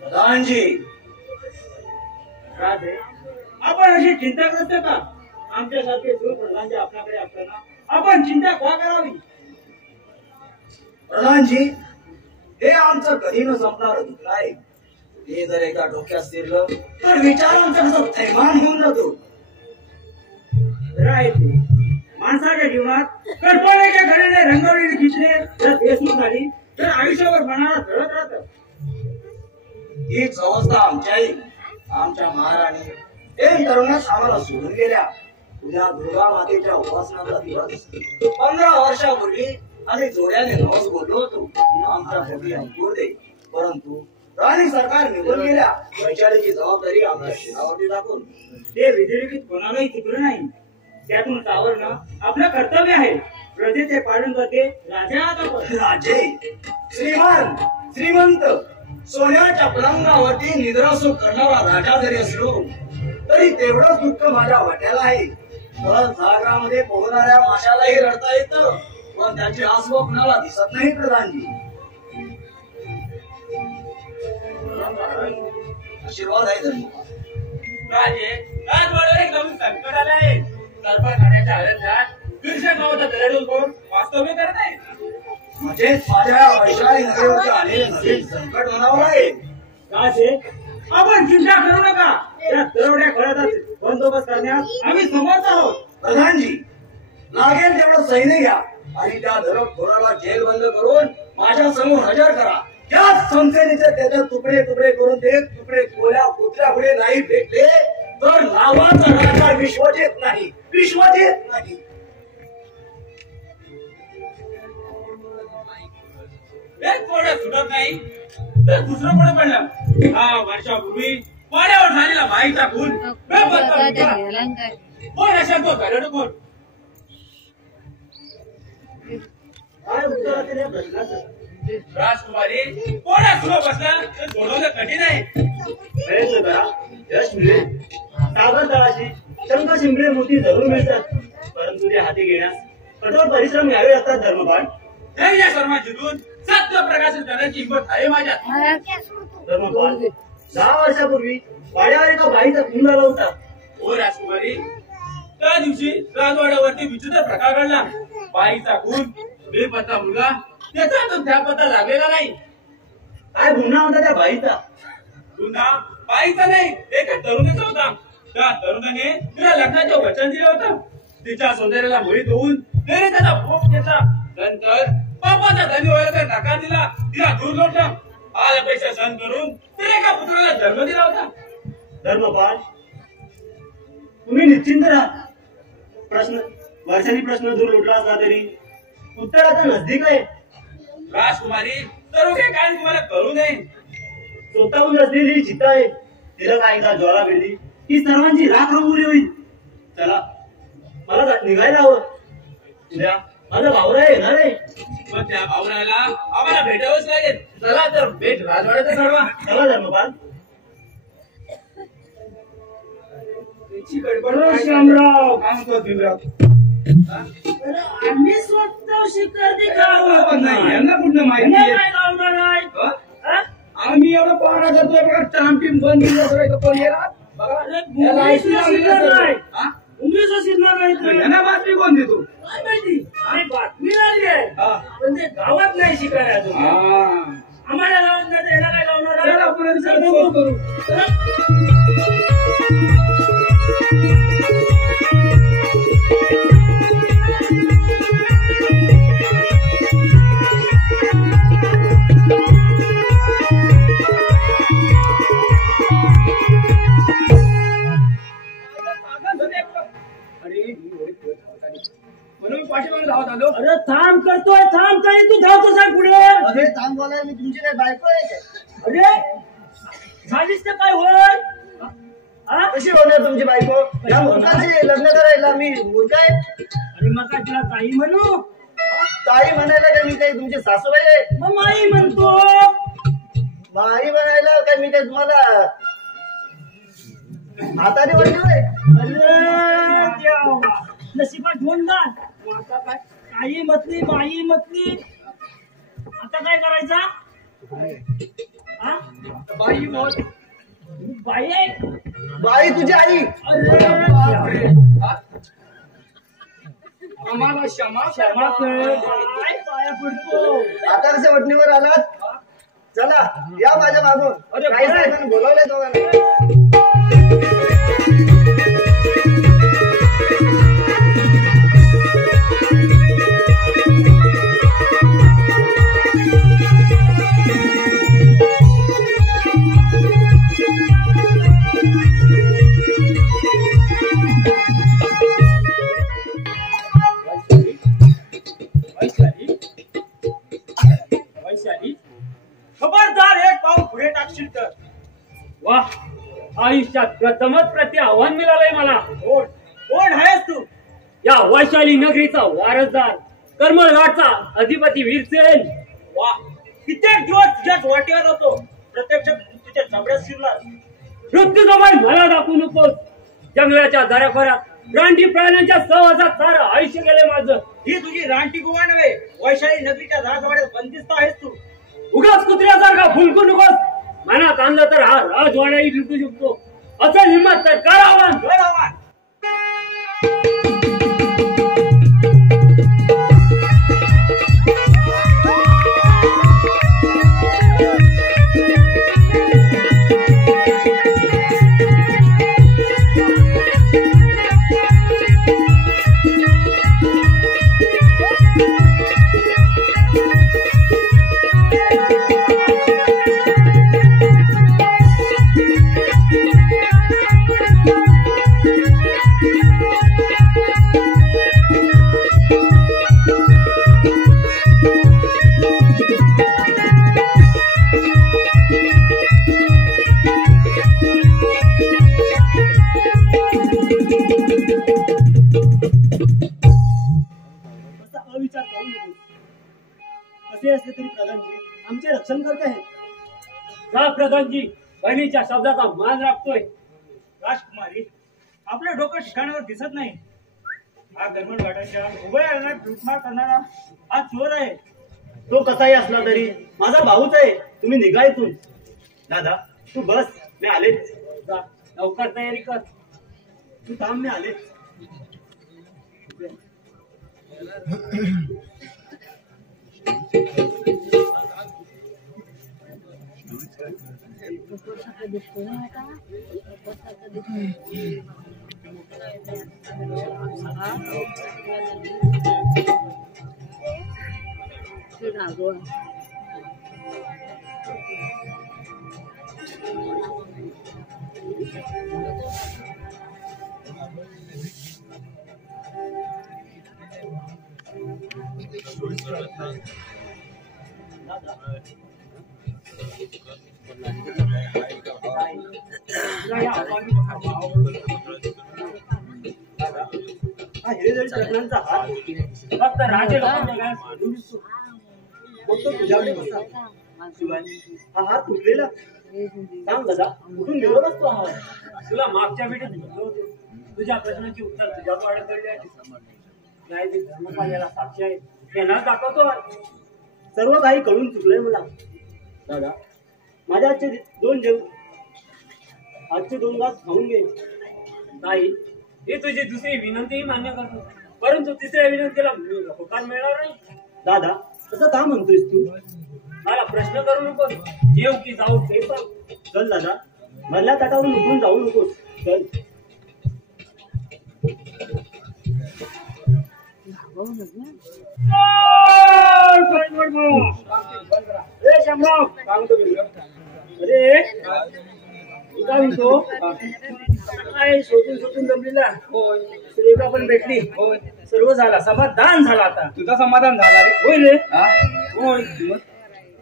प्रधानजी राधे आपण अशी चिंता करतो का? आमच्यासारखे प्रधानजी आपल्याकडे असताना आपण चिंता का करावी? प्रधानजी हे आमचं कधी न संपणार दुःख आहे. हे जर एकदा डोक्यात शिरलं तर विचार आमचा कसा थैमान होऊन जातो. राईट. माणसाच्या जीवनात कल्पनेच्या घराने रंगवलेली चित्रे जर देशमुख झाली तर आयुष्यावर मनाला धडत राहतं. हीच अवस्था आमच्याही आमच्या महाराणी एक तरुणास आम्हाला सोडून गेल्या. उद्या दुर्गा मातेच्या उपासनाचा दिवस. 15 वर्षापूर्वी आम्ही जोड्याने नवस बोललो होतो आमच्या पोटी अंकुर दे, परंतु राणी सरकार निघून गेल्या. वैशालीची जबाबदारी आमच्या शिरावरती टाकून ते विधिलिखित कोणालाही चुकलं नाही. त्यातून सावरणं आपलं कर्तव्य आहे. प्रजेचे पालन करते राजे श्रीमान श्रीमंत सोन्याच्या पलंगावरती निद्रासुख करणारा राजा जरी असलो तरी तेवढंच दुःख माझ्या वाट्याला आहे. जागरामध्ये पोहणाऱ्या माशालाही रडता येतं, पण त्याची आसवा कुणाला दिसत नाही. प्रधानजी आशीर्वाद आहे धन्यवाद. राजे राजवाड्यावर एक नवीन संकट आलं आहे. सरकार खाण्याच्या आनंदात गिरशा गावाचा दरडून कोण वास्तव्य करत आहे. म्हणजेच माझ्या वैशाली नगरीवरती आलेले नवीन संकट म्हणावं आहे. राजे आपण चिंता करू नका. या दरोड्या खोऱ्याचा बंदोबस्त करण्यास आम्ही समर्थ आहोत. प्रधानजी लागेल तेवढं सैन्य घ्या आणि त्या दरोडखोराला जेल बंद करून माझ्या समोर हजर करा. त्याच संसेनेचे त्याच्या तुकडे तुकडे करून ते तुकडे कोल्या कुत्र्या पुढे नाही भेटले तर नावाचा राजा विश्वजित नाही, विश्वजित नाही. एक कोड्या सुटत नाही तर दुसरं कोण पडलं. 6 वर्षापूर्वी वाड्यावर झालेला बाईचा खून कोण असेल तो दरड कोण. काय उत्तर असेल या प्रश्नाचं? राजकुमारी कोणा सुरू बसला तर सोडवणं कठीण आहे. प्रयत्न करा, यश मिळेल. सागर तळाशी शंख शिंपले मोती जरूर मिळतात, परंतु ते हाती घेण्यास कठोर परिश्रम घ्यावे लागतात. धर्मपाल धैर्य सर्व जिंकून सत्य प्रकाशित करण्याची हिंमत आहे माझ्यात. धर्मपाल 10 वर्षापूर्वी वाड्यावर एका बाईचा खून झाला होता. हो राजकुमारी, त्या दिवशी राजवाड्यावरती विचित्र प्रकार घडला. बाईचा खून, बेपत्ता मुलगा, त्याचा तो त्या पत्ता लागलेला नाही. काय गुन्हा होता त्या बाईचा? गुन्हा बाईचा नाही, एका तरुणीचा होता. त्या तरुणाने तिला लग्नाचे वचन दिलं होतं. तिच्या सौंदर्याला मोहित होऊन त्याने त्याचा भोग घेतला. नंतर पापाचा धनी व्हायला नकार दिला, तिला दूर लोटला. आल्यापेक्षा सहन करून तिने एका पुत्राला जन्म दिला होता. धर्मपाल तुम्ही निश्चिंत राहा. वर्षांनी प्रश्न दूर उठला असला तरी उत्तर आता नजदीक आहे. राजकुमारी, सर्व काही कारण तुम्हाला करू नये. स्वतःहून रचलेली चिता आहे, तिला काय एकदा ज्वाला भेटली की सर्वांची राख रंगोली होईल. चला मला निघायला हवं. उद्या माझा भावरा येणार आहे. पण त्या भावनाला आम्हाला भेटावंच लागेल. चला तर भेट राजवाड्याचा चढवा. चला धर्मपाल. शामराव सांगतो भीमराव. आम्ही स्वतः शिकार पण नाही, यांना कुठलं माहिती आहे? आम्ही एवढं पाहणा करतोय बघा. टामटीम बंद करायचं पण येणार बघा. याला ऐकून लागलं. हा? यांना बातमी कोण देतो? बातमी आली आहे, पण ते गावात नाही शिकाय अजून. आम्हाला गावात नाही तर याला काय लावणार? चला आपण विचार करू. म्हणून पाठीमागे धावत आलो. अरे थांब करतोय, थांब तरी तू धावतो सांग पुढे. अरे थांब बोलाय, मी तुमची काय बायको आहे काय? अरे झालीस तर काय होईल? कशी होणार तुमची बायको? या मूर्खाशी लग्न करायला मी मूर्ख आहे? आणि मग काय तुला ताई म्हणू? ताई म्हणायला काय मी काही तुमची सासूबाई आहे? मग माई म्हणतो. बाई म्हणायला काय मी काय तुम्हाला हाताने वाटलोय? अरे देवा, नशिबात धोंडा. आता काय ताई म्हटली, बाई म्हटली, आता काय करायचा? बाई मौत. बाई आहे? बाई तुझी आई? अरे हा? आम्हाला क्षमा क्षमा कर. काय पाया पडतो. आता कशा वटणीवर आलात? चला या माझ्या मागून. काही साहेबांनी बोलावलंय दोघांना. खबरदार एक पाऊल पुढे टाकशील तर. वाह, आयुष्यात प्रथमच प्रति आव्हान मिळालंय मला. कोण आहेस तू? या वैशाली नगरीचा वारसदार, करमळघाटचा अधिपती वीरसेन. वा, कित्येक दिवस तुझ्याच वाटेवर होतो, प्रत्यक्ष तुझ्या जबड्यात शिरला. मृत्यूजवळ मला दाखवू नकोस. जंगलाच्या दऱ्याखोऱ्यात रानटी प्राण्यांच्या सहवासात सारं आयुष्य गेले माझं. ही तुझी रानटी गुवा नव्हे, वैशाली नगरीच्या दाराजवळ बंदिस्त आहेस तू. उगाच कुत्र्यासारखा फुलकू नकोस. मनात आणलं तर हा राजवाडाही लुटू शकतो. असं हिंमत तर कर आव्हान. अविचार करू नको. कसे असले तरी प्रधानजी आमचे रक्षण करत आहेत. का प्रधानजी बहिणीच्या शब्दाचा मान राखतोय. राजकुमारी, आपलं डोकं ठिकाणावर दिसत नाही. हा करमळघाटाच्या उभय अंगणात लुटमार करणारा हा चोर आहे. तो कसाही असला तरी माझा भाऊच आहे. तुम्ही निघा इथून. दादा तू बस, मी आलेच. जा, लवकर तयारी कर. तू थांब, मी आलेच. हा हिरेजडी प्रश्नांचा हात फक्त राजे लोकांच्या काय फक्त तुझ्याकडे बसा. शिवाय हा हात तुटलेला. सांग दादा, कुठून मिळवलास तो हा? तुला मागच्या भेटीत म्हटलं होतं, तुझ्या प्रश्नाची उत्तर तुझ्याच वाड्यात दडली आहे. न्यायाधीश धर्मपाल याला साक्षी आहे, त्यांनाच दाखवतो. सर्व काही कळून चुकलंय मला. दादा माझ्या आजचे दोन घास खाऊन घे. नाही, ही तुझी दुसरी विनंतीही मान्य करतो, परंतु तिसऱ्या विनंतीला होकार मिळणार नाही. दादा असं का म्हणतोयस तू? मला प्रश्न करू नकोस. जेव की जाऊ ते सांग. चल दादा, मधल्या ताटावरून उठून जाऊ नकोस. चल. शामराव, अरे काय म्हणतो, काय शोधून जमलेला. श्रीका पण भेटली, सर्व झाला, समाधान झाला. आता तुझा समाधान झाला रे. होय रे, होय.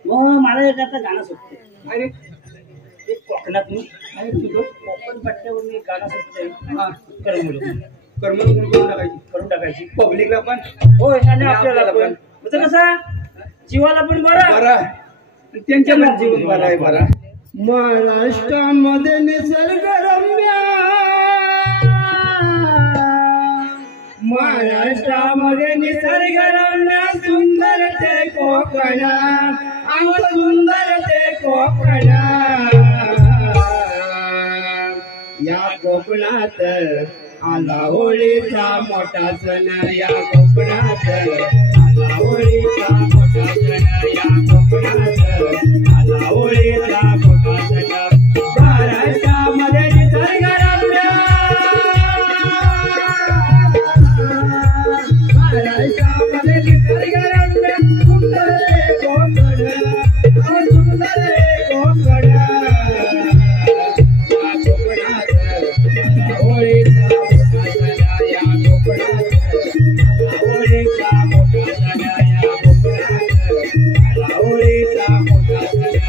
मग मला एक आता गाणं सुचते. अरे एक कोकणात तुझं कोकण पट्ट्यावरून एक गाणं सुचतंय. करून टाकायची पब्लिकला पण, होय, आणि आपल्याला पण. म्हणजे कसं जीवाला पण बरं, त्यांच्या पण जीवन बरं आहे. बरा महाराष्ट्रामध्ये निसर्गरम्य, महाराष्ट्रामध्ये निसर्गरम्य सुंदर ते कोकण, अंग सुंदर ते कोकण. या कोकणात आला होळीचा मोठा सण, या कोकणात आला होळीचा मोठा सण, या कोकणात आवळीचा मोठा सणा महाराष्ट्रामध्ये निसर्ग रम्य महाराष्ट्रामध्ये निसर्ग रम्य सुंदर रे कोकण सुंदर रे कोकण या कोकणात आवळीचा मोठा सणा या कोकणात आवळीचा मोठा सणा या कोकणात आवळीचा मोठा सणा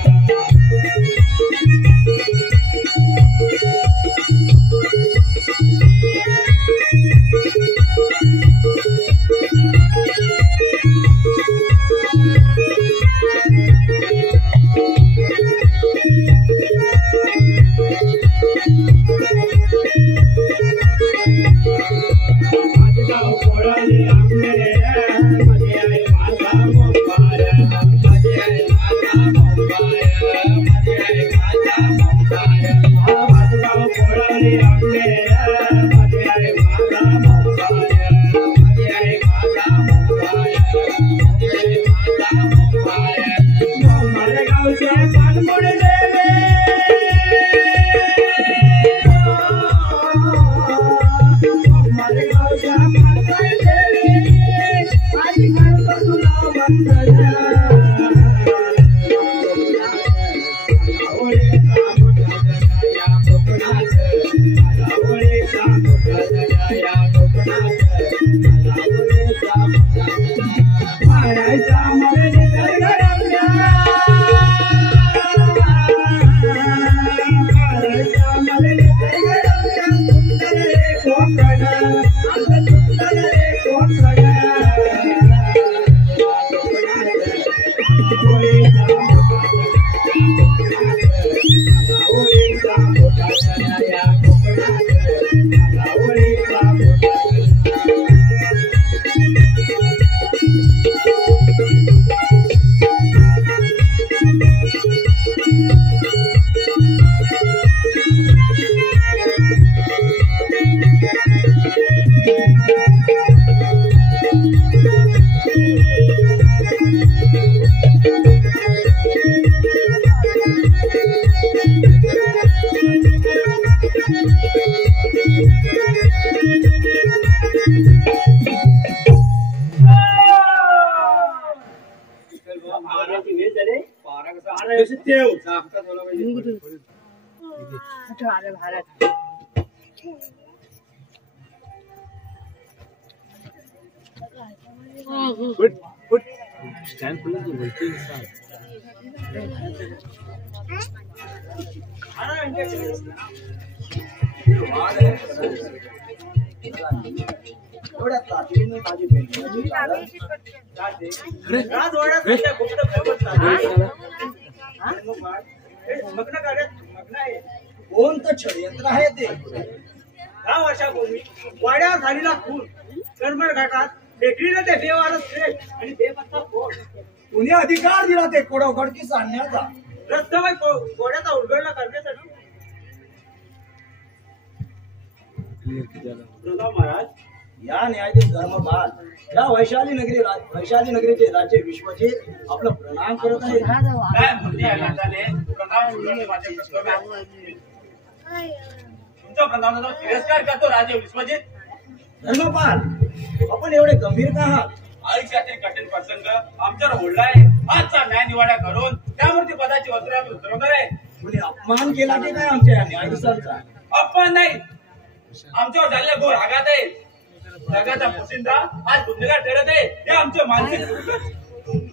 कोणतं षडयंत्र आहे ते? 10 वर्षापूर्वी वाड्या झालेला खून करमळ घाटात टेकडीने ते देवारच श्रेष्ठ आणि देवता कोण कुणी अधिकार दिला ते कोडवखडकीस आणण्याचा? रस्त्यावर कोड्याचा उलगडला करण्यासाठी. महाराज, या न्यायाधीश धर्मपाल या वैशाली नगरीचे राज्य विश्वजित आपलं प्रणाम करत आहे. काय म्हणते आहे राजाने? प्रणाम सोडून माझे कर्तव्य आहे. तुमच्या प्रणामाचा तिरस्कार करतो राजे विश्वजित. धर्मपाल, आपण एवढे गंभीर का आहात? आयुष्यातील कठीण प्रसंग आमच्यावर ओढलाय. आजचा न्याय निवाडा करून त्यावरती पदाची वस्त्र आम्ही उतरवणार आहे. कुणी अपमान केला की काय आमच्या या न्यायाधीशांचा? अपमान नाही, आमच्यावर झालेल्या घोर आघात आहे. जगाचा पोशिंदा आज गुन्हेगार ठरत आहे. हे आमचे मानसिक.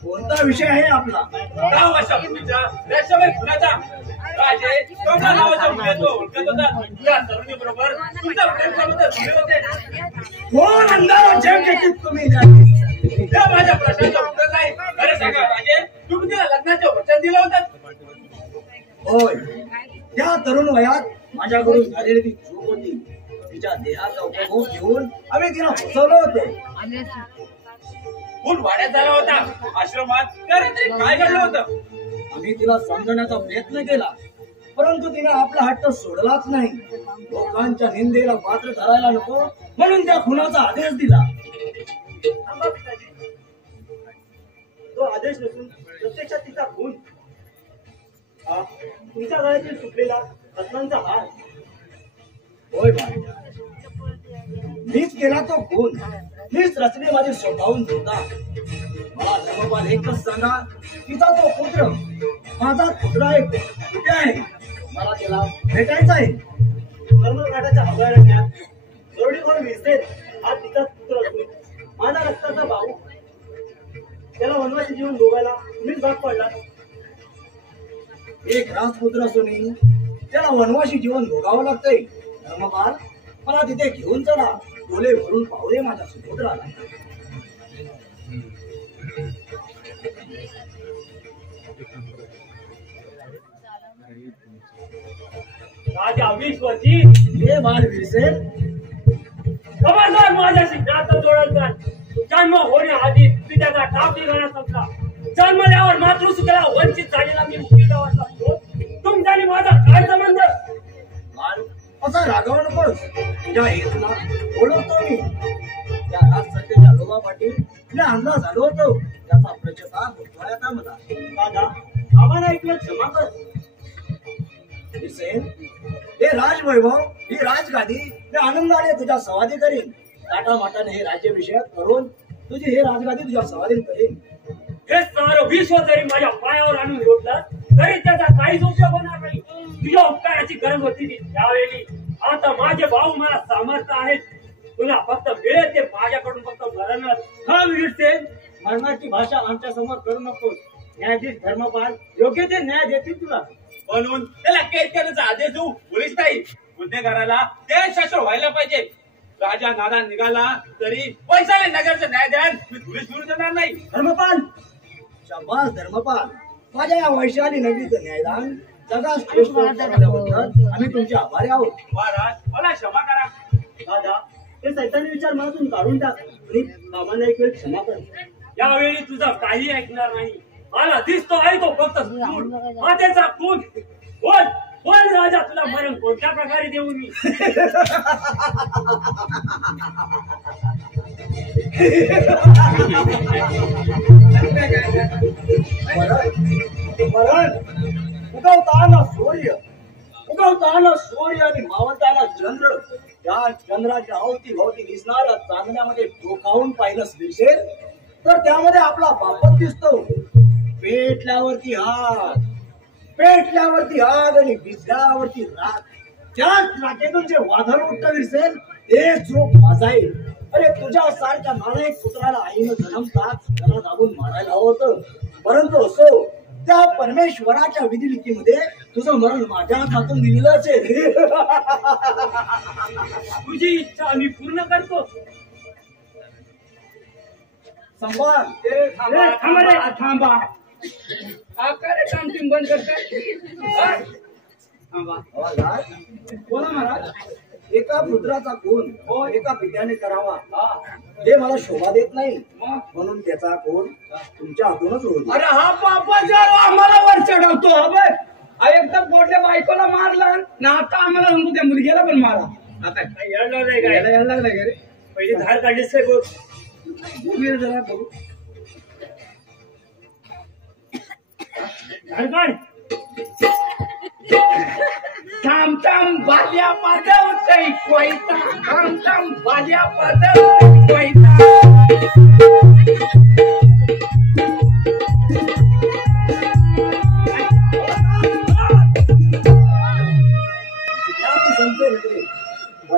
कोणता विषय आहे आपला? 10 वर्षापूर्वीच्या रेशमी खुनाचा राजे कोणत्या नावाच्या मुलीला ओळखत होता. त्या तरुणी बरोबर तुमचा प्रेम संबंध जुळले होते. कोण अंगावर झेप घेतलीत तुम्ही? त्या माझ्या प्रश्नाचं उत्तर नाही. अरे सांगा राजे, तुम्ही तिला लग्नाचं वचन दिलं होतं. होय, त्या तरुण वयात माझ्याकडून झालेली ती चूक होती. तिच्या देहाचा उपभोग घेऊन आम्ही तिला फसवलं होतं. फुल वाड्यात झाला होता आश्रमात. त्यानंतर काय घडलं होतं? आम्ही तिला समजण्याचा प्रयत्न केला, परंतु तिने आपला हट्ट सोडलाच नाही. लोकांच्या निंदेला पात्र धरायला नको म्हणून त्या खुनाचा आदेश दिला. थांबा पिताजी, तो आदेश नसून प्रत्यक्षात तिचा खून. हा तुमच्या गळ्यातील सुटलेला रत्नांचा हार. होय महाराज, मीच केला तो खून, मीच रचले माझे स्वतःहून धोका. मला धर्मपाल एकच सांगा, तिचा तो पुत्र, माझा पुत्र आहे, कुठे आहे? मला त्याला भेटायचा आहे. कर्मघाटाच्या अभयारण्यात गरुडीवर विसेल हा तिचा पुत्र असून माझा रक्ताचा भाऊ. त्याला वनवासी जीवन भोगायला तुम्हीच भाग पडला. एक राजपुत्र असूनही त्याला वनवासी जीवन भोगावं लागतंय. धर्मपाल, मला तिथे घेऊन चला, डोले भरून पाहू दे माझ्या सुपुत्राला. राजा विश्वजी हे बालवीरसेन, खबरदार माझ्याशी नातं जोडायचं. जन्म होण्याआधी पित्याचा टाप निघाला समजा. जन्मल्यावर मातृसुखाला वंचित झालेला मी मुक्तीदाराचा पुत्र. तुमच्यानी माझा काय संबंध? बाल, असा रागावू नकोस. तुझ्या हेतूला ओळखतो मी. त्या राजसत्तेच्या लोभापाठी मी अंदाज झालो होतो. त्याचा प्रचकार होता मला. दादा आम्हाला ऐकलं क्षमा कर. विरसेन, हे राजवैभव, ही राजगादी मी आनंदाने तुझ्या सवादी करीन. टाटामाटाने हे राज्याभिषेक करून तुझी हे राजगादी तुझ्या सवादीन करीन. हे सारं विश्व जरी माझ्या पायावर आणून रोखलं तरी त्याचा काहीच उपयोग होणार नाही. तुझ्या उपकाराची गरज होती ती त्यावेळी. आता माझे भाऊ मला सामर्थ्य आहेत. तुला फक्त मिळेल ते माझ्याकडून फक्त मरणच. हा विरसेन, मरणाची भाषा आमच्या समोर करू नकोस. न्यायाधीश धर्मपाल योग्य ते न्याय देतील तुला. म्हणून त्याला कैद करण्याचा आदेश देऊ पोलीस नाही. गुन्हेगाराला देश शासन व्हायला पाहिजे. राजा नाना निघाला तरी पैशाने नगरचं न्याय द्याल मी पोलीस फिरू देणार नाही. धर्मपाल, शाबास धर्मपाल, माझ्या या वैशाली नगरीचं न्यायदान जगात श्रेष्ठ ठरवल्याबद्दल आम्ही तुमचे आभारी आहोत. महाराज, मला क्षमा करा. दादा ते सैतानी विचार मनातून काढून टाक आणि आम्हाला एक वेळ क्षमा कर. यावेळी तुझा काही ऐकणार नाही. मला दिसतो आहे तो फक्त खून, मातेचा खून. बोल बोल राजा, तुला मरण कोणत्या प्रकारे देऊ मी? मरण उगवताना सूर्य आणि मावळताना चंद्र. त्या चंद्राच्या अवती दिसणाऱ्या चांदण्यामध्ये डोकावून पाहिलंच दिसेल तर त्यामध्ये आपला बापच दिसतो. पेटल्यावरती आग आणि भिजल्यावरती राग. त्याच राखेतून जे वादळ उठतं विरसेल ते चोख माझा आहे. अरे तुझ्या सारख्या नालायक पुत्राला आईनं जन्मताच त्याला दाबून मारायला हवं होतं. परंतु असो, त्या परमेश्वराच्या विधिलिखीमध्ये तुझं मरण माझ्या हातून दिलेलं असेल. तुझी इच्छा मी पूर्ण करतो. संभाळ. थांबा. हा काय रे टामटिंग बंद करताय? थांबा. बोला महाराज. एका पुत्राचा खून एका पित्याने करावा हे मला शोभा देत नाही. म्हणून त्याचा खून तुमच्या हातूनच होईल. अरे हा पापाचा आम्हाला वर चढवतो. एकदा पोटल्या बायकोला मारला ना, आता आम्हाला सांगतो त्या मुलगीला पण मारा. आता काही येणार नाही काय? यायला लागला का रे? पहिली धार काढलीस काय बघ. जरा बघू. धार काढ. थांब बाल्या पादवतय कोयता. थांब बाल्या पादवतय कोयता.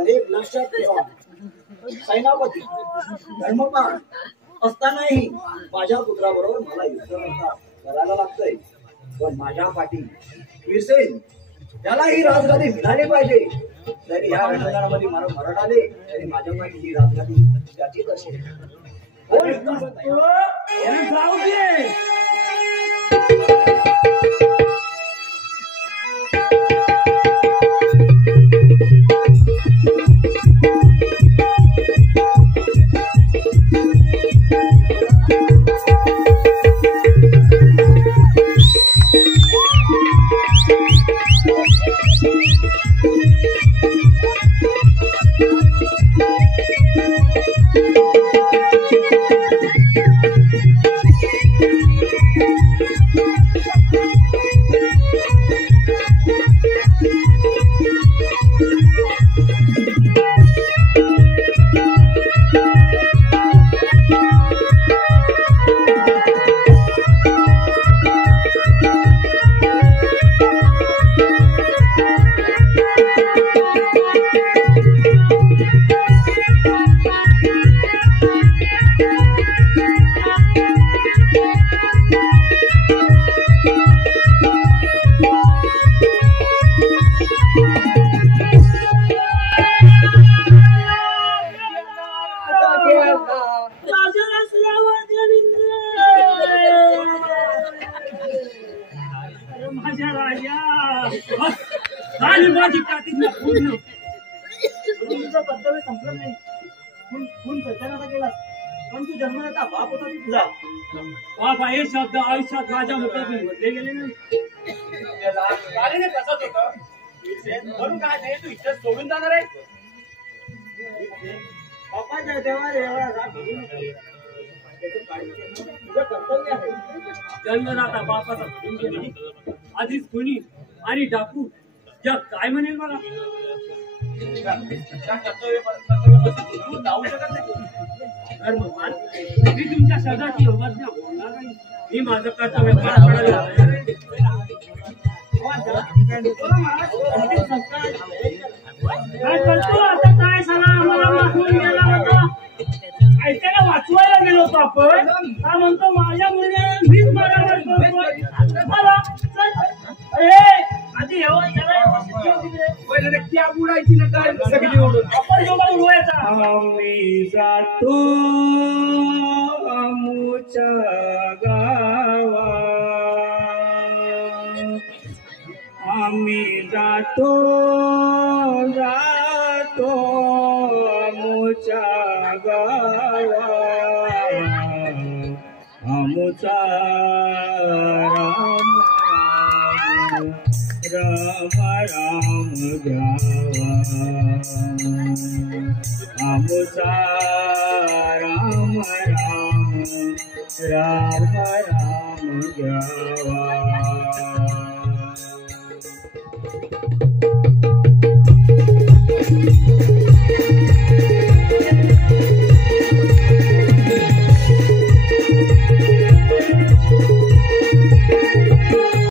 एक लक्षात ठेवा, सैनापती धर्मपाल असतानाही माझ्या पुत्राबरोबर मला युद्ध करायला लागतंय. पण माझ्या पाठी विरसेन त्याला ही राजगादी मिळाली पाहिजे. जरी ह्या रणगारामध्ये मला मरण आले तरी माझ्या पाठी ही राजगादी त्याचीच असेल. जाऊ दे. माझी काठी पूर्ण तुझं कर्तव्य संपलं नाही. खून सत्यानाचा केलास, पण तू जन्मदाता बाप होता तुझा. बाप हे शब्द आयुष्यात माझ्या मुखातून म्हटले गेले नाही. तसंच होतं म्हणून काय नाही, तू इच्छा सोडून जाणार आहे. बापाच्या देवाला एवढा राग करू नको. तुझं कर्तव्य आहे. जन्मदाता बापाचा खून केला, आधीच खुनी आणि डाकू जग काय म्हणेल मला. तू जाऊ शकत नाही. धर्मपाल, मी तुमच्या शब्दाची अवज्ञा बोलणार नाही. मी माझं कर्तव्य पार पाडायला तयार आहे. काय करतो आता? काय साला आम्हाला मागून गेला होता. ऐकायला वाचवायला गेलो होतो आपण. का म्हणतो माझ्या मुलीने मीच मारामारी करतोय मला. आधी याला पहिले त्या बुडायची ना काय सगळी ओढून आपण जेव्हा उडवायचा. आम्ही जातो आमच्या गावा, आम्ही जातो आमच्या गावा, आमचा राम राम घ्यावा, आमचा राम घ्यावा.